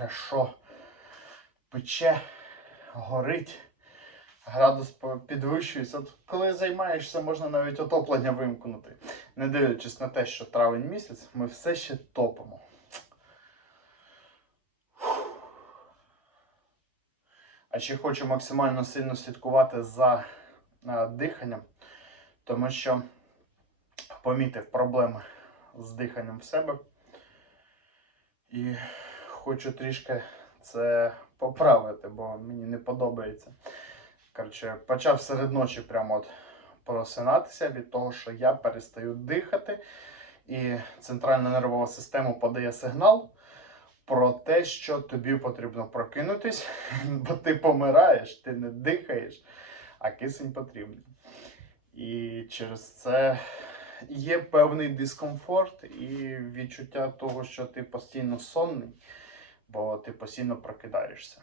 хорошо пече, горить, градус підвищується. Коли займаєшся, можна навіть отоплення вимкнути. Не дивлячись на те, що травень місяць, ми все ще топимо. А ще хочу максимально сильно слідкувати за е, диханням, тому що помітив проблеми з диханням в себе. І хочу трішки це поправити, бо мені не подобається. Коротше, почав серед ночі прямо от просинатися від того, що я перестаю дихати, і центральна нервова система подає сигнал про те, що тобі потрібно прокинутись, бо ти помираєш, ти не дихаєш, а кисень потрібен. І через це є певний дискомфорт і відчуття того, що ти постійно сонний, бо ти постійно прокидаєшся.